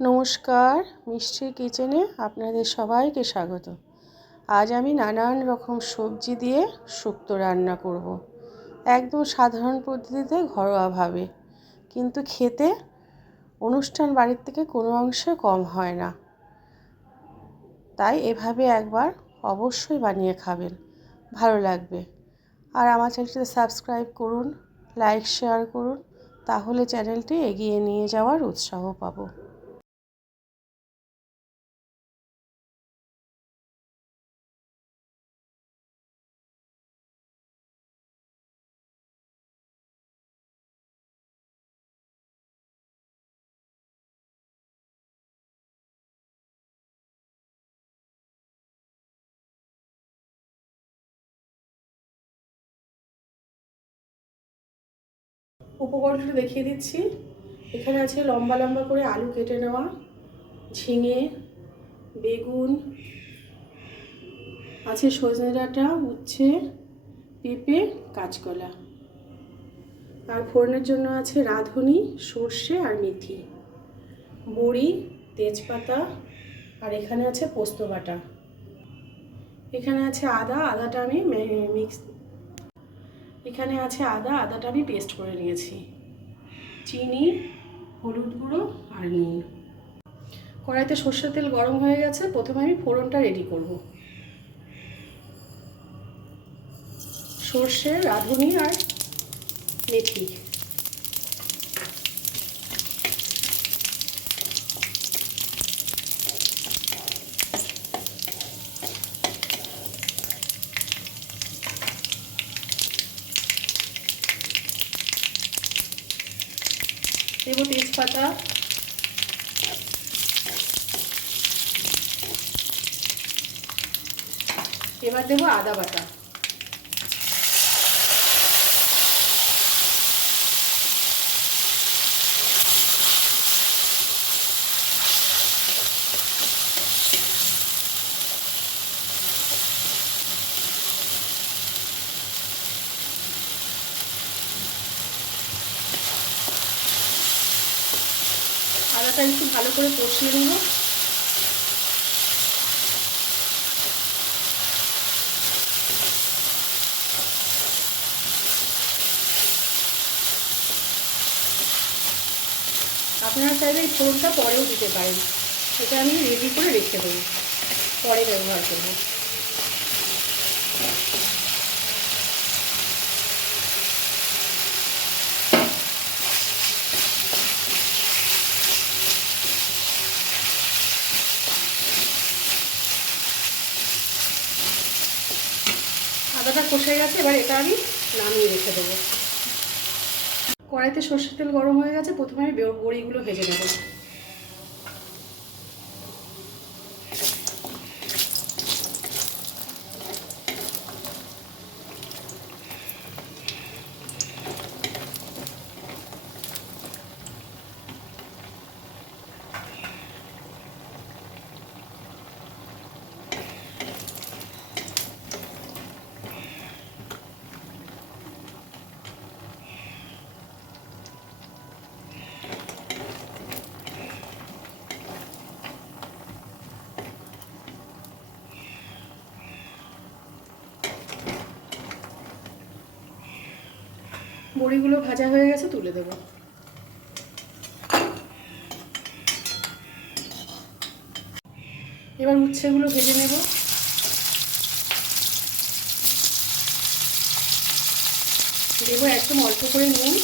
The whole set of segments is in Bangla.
নমস্কার, মিষ্টির কিচেনে আপনাদের সবাইকে স্বাগত। আজ আমি নানান রকম সবজি দিয়ে শুক্তো রান্না করব। একদম সাধারণ পদ্ধতিতে ঘরোয়াভাবে, কিন্তু খেতে অনুষ্ঠান বাড়ির থেকে কোনো অংশে কম হয় না। তাই এভাবে একবার অবশ্যই বানিয়ে খাবেন, ভালো লাগবে। আর আমার চ্যানেলটিতে সাবস্ক্রাইব করুন, লাইক শেয়ার করুন, তাহলে চ্যানেলটি এগিয়ে নিয়ে যাওয়ার উৎসাহ পাবো। উপকরণটা দেখিয়ে দিচ্ছি। এখানে আছে লম্বা লম্বা করে আলু কেটে নেওয়া, ঝিঙে, বেগুন, আছে সজনে ডাঁটা, উচ্ছে, পেঁপে, কাঁচকলা। আর ফোড়নের জন্য আছে রাঁধুনি, সর্ষে আর মেথি, বড়ি, তেজপাতা, আর এখানে আছে পোস্ত বাটা। এখানে আছে আদাটা আমি আদাটা আমি পেস্ট করে নিয়েছি। চিনি, হলুদ গুঁড়ো আর নুন। কড়াইতে সর্ষের তেল গরম হয়ে গেছে, প্রথমে আমি ফোড়নটা রেডি করব। সর্ষে, রাঁধুনি আর মেথি। দেবো তেজপাতা, এবার দেবো আদা বাটা। আদাটা একটু ভালো করে কষিয়ে নেব। আপনারা চাইলে এই ফোড়নটা পরেও দিতে পারেন, এটা আমি রেডি করে রেখে দেবো, পরে ব্যবহার করব। আদাটা কষে গেছে, এবার এটা আমি নামিয়ে রেখে দেবো। কড়াইতে সর্ষের তেল গরম হয়ে গেছে, প্রথমে আমি বড়িগুলো ভেজে নেব। বড়িগুলো ভাজা হয়ে গেছে, তুলে দেবো। এবার উচ্ছেগুলো ভেজে নেব। দেবো একদম অল্প করে নুন,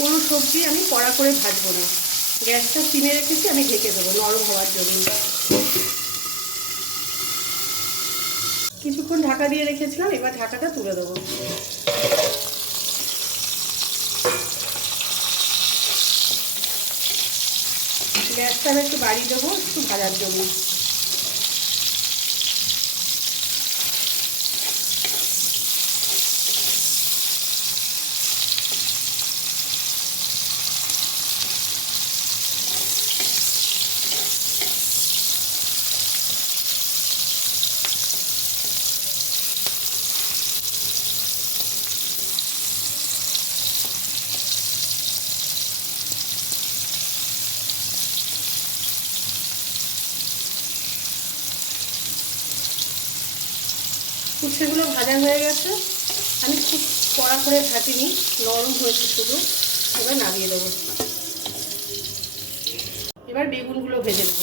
কোনো সবজি আমি কড়া করে ভাজবো না, গ্যাসটা সিমে রেখেছি, আমি ঢেকে দেবো নরম হওয়ার জন্য। কিছুক্ষণ ঢাকা দিয়ে রেখেছিলাম, এবার ঢাকাটা তুলে দেবো। গ্যাসটা আমি একটু বাড়িয়ে দেবো একটু ভাজার জন্য। উচ্ছেগুলো ভাজা হয়ে গেছে, আমি খুব কড়া করে ভাজিনি, নরম হয়েছে শুধু। এবার নামিয়ে দেবো। এবার বেগুনগুলো ভেজে নেব।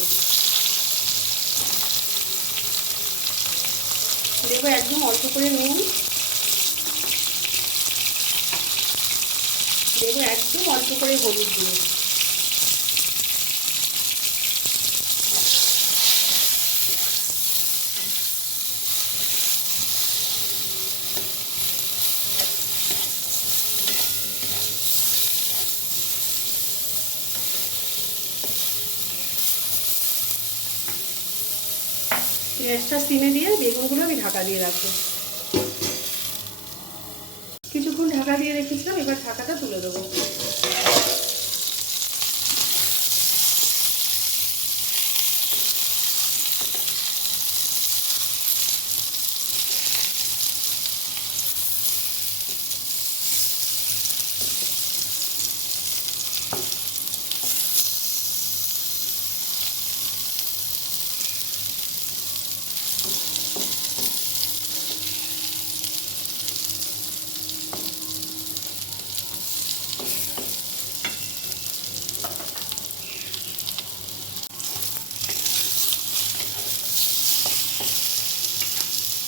দেবো একদম অল্প করে নুন, দেবো একদম অল্প করে হলুদ গুঁড়ো। গ্যাসটা সিমে দিয়ে বেগুনগুলো আমি ঢাকা দিয়ে রাখবো। কিছুক্ষণ ঢাকা দিয়ে রেখেছিলাম, এবার ঢাকাটা তুলে দেবো।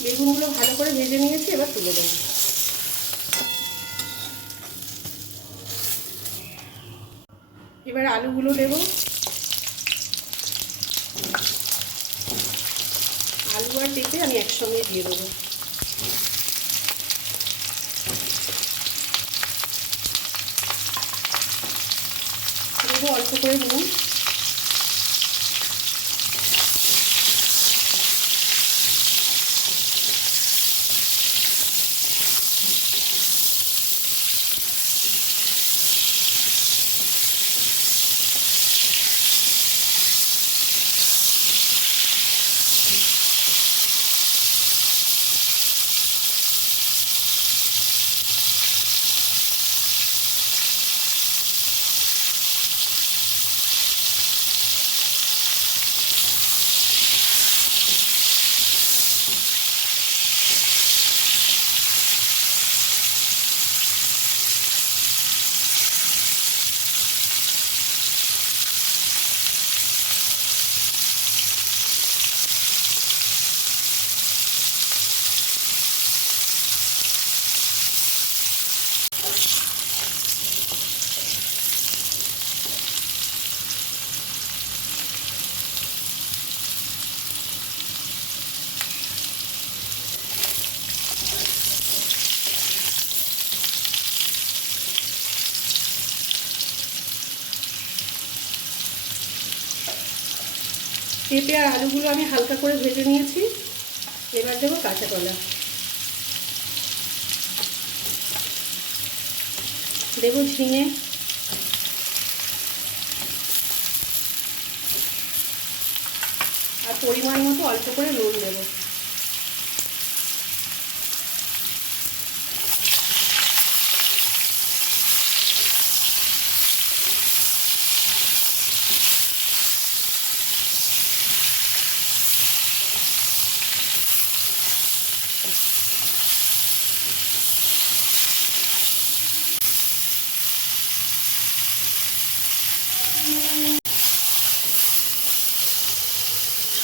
বেগুনগুলো ভালো করে ভেজে নিয়েছি, এবার তুলে দেবো। এবার আলুগুলো দেবো। আলু আর পেঁপে আমি একসঙ্গে দিয়ে দেবো। দেবো অল্প করে নুন, পেঁপে আর আলুগুলো আমি হালকা করে ভেজে নিয়েছি। এবার দেবো কাঁচা কলা, দেবো ঝিঙে, আর পরিমাণ মতো অল্প করে নুন দেবো।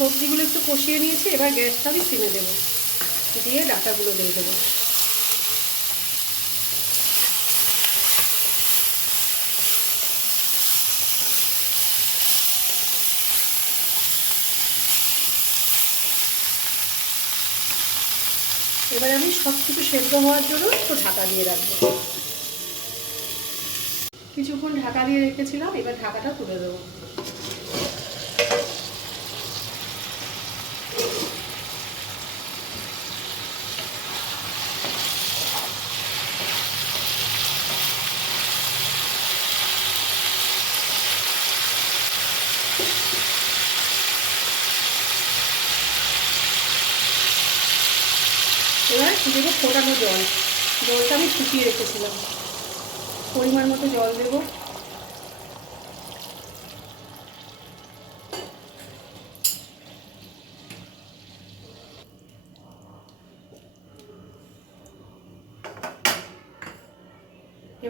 সবজিগুলো একটু কষিয়ে নিয়েছি, এবার গ্যাসটা আমি সিমে দেবো, দিয়ে ডাঁটাগুলো দিয়ে দেবো। এবার আমি সব কিছু সেদ্ধ হওয়ার জন্য একটু ঢাকা দিয়ে রাখবো। কিছুক্ষণ ঢাকা দিয়ে রেখেছিলাম, এবার ঢাকাটা তুলে দেবো। এবার দেবো ফোটানো জল, জলটা আমি ফুটিয়ে রেখেছিলাম। পরিমাণ মতো জল দেবো।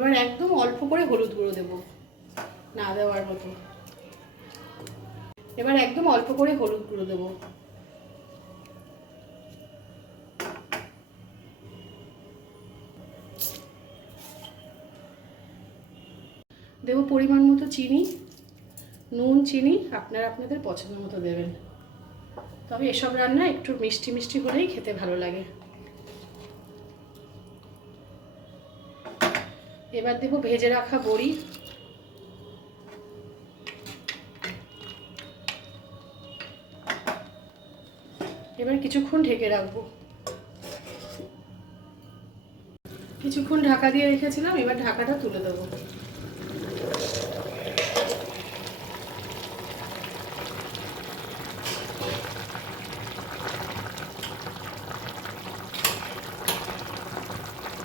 এবার একদম অল্প করে হলুদ গুঁড়ো দেবো, না দেওয়ার মতো। এবার একদম অল্প করে হলুদ গুঁড়ো দেবো। দেবো পরিমাণ মতো চিনি। নুন চিনি আপনারা আপনাদের পছন্দ মতো দেবেন, তবে এসব রান্না একটু মিষ্টি মিষ্টি হলেই খেতে ভালো লাগে। এবার দেবো ভেজে রাখা বড়ি। এবার কিছুক্ষণ ঢেকে রাখবো। কিছুক্ষণ ঢাকা দিয়ে রেখেছিলাম, এবার ঢাকাটা তুলে দেবো।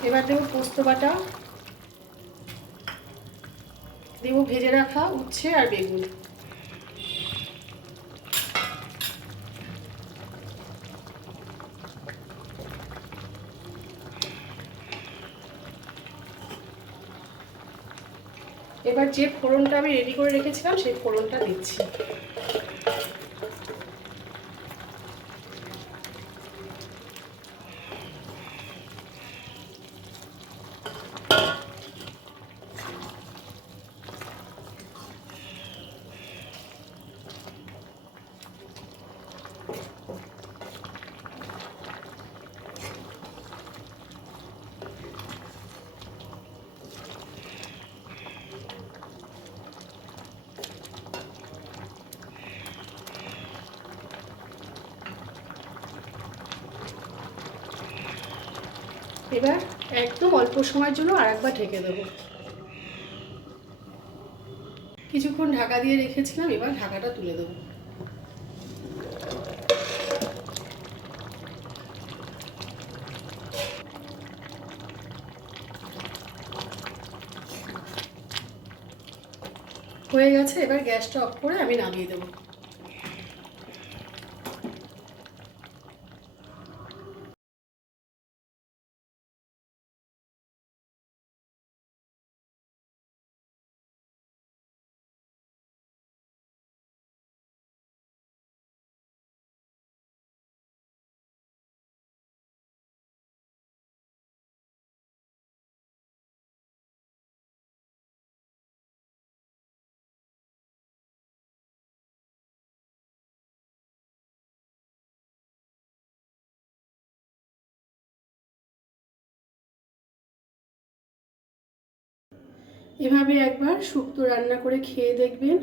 এবার দেবো পোস্ত বাটা, দেবো ভেজে রাখা উচ্ছে আর বেগুন। এবার যে ফোড়নটা আমি রেডি করে রেখেছিলাম সেই ফোড়নটা দিচ্ছি। এবার একদম অল্প সময়ের জন্য আরেকবার ঢেকে দেবো। কিছুক্ষণ ঢাকা দিয়ে রেখেছিলাম, এবার ঢাকাটা তুলে দেবো। হয়ে গেছে, এবার গ্যাসটা অফ করে আমি নামিয়ে দেবো। এভাবে একবার শুক্তো রান্না করে খেয়ে দেখবেন,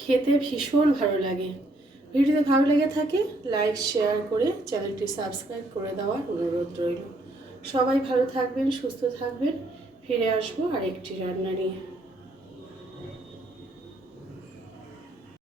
খেতে ভীষণ ভালো লাগে। ভিডিওতে ভালো লেগে থাকে লাইক শেয়ার করে চ্যানেলটি সাবস্ক্রাইব করে দেওয়ার অনুরোধ রইল। সবাই ভালো থাকবেন, সুস্থ থাকবেন। ফিরে আসবো আরেকটি রান্না নিয়ে।